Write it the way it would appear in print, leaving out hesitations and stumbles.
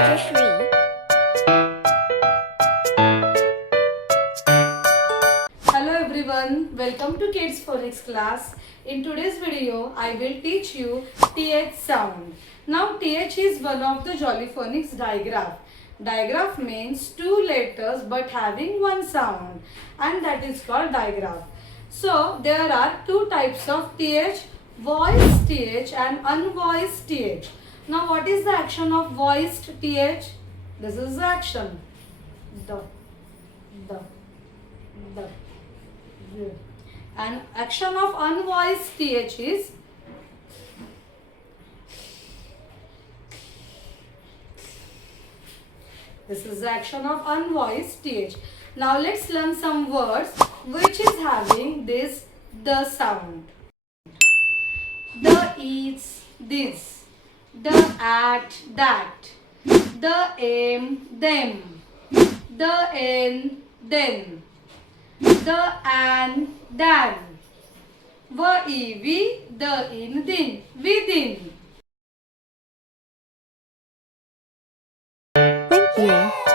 Teacher Shri. Hello everyone, welcome to Kids Phonics class. In today's video, I will teach you TH sound. Now TH is one of the Jolly Phonics digraph. Digraph means two letters but having one sound, and that is called digraph. So there are two types of TH, voiced TH and unvoiced TH. Now what is the action of voiced TH? This is the action. The. And action of unvoiced TH is this is the action of unvoiced TH. Now let's learn some words which is having this the sound. The is this, the at that, the aim them, the in then, the and dan, we, the in din, within. Thank you.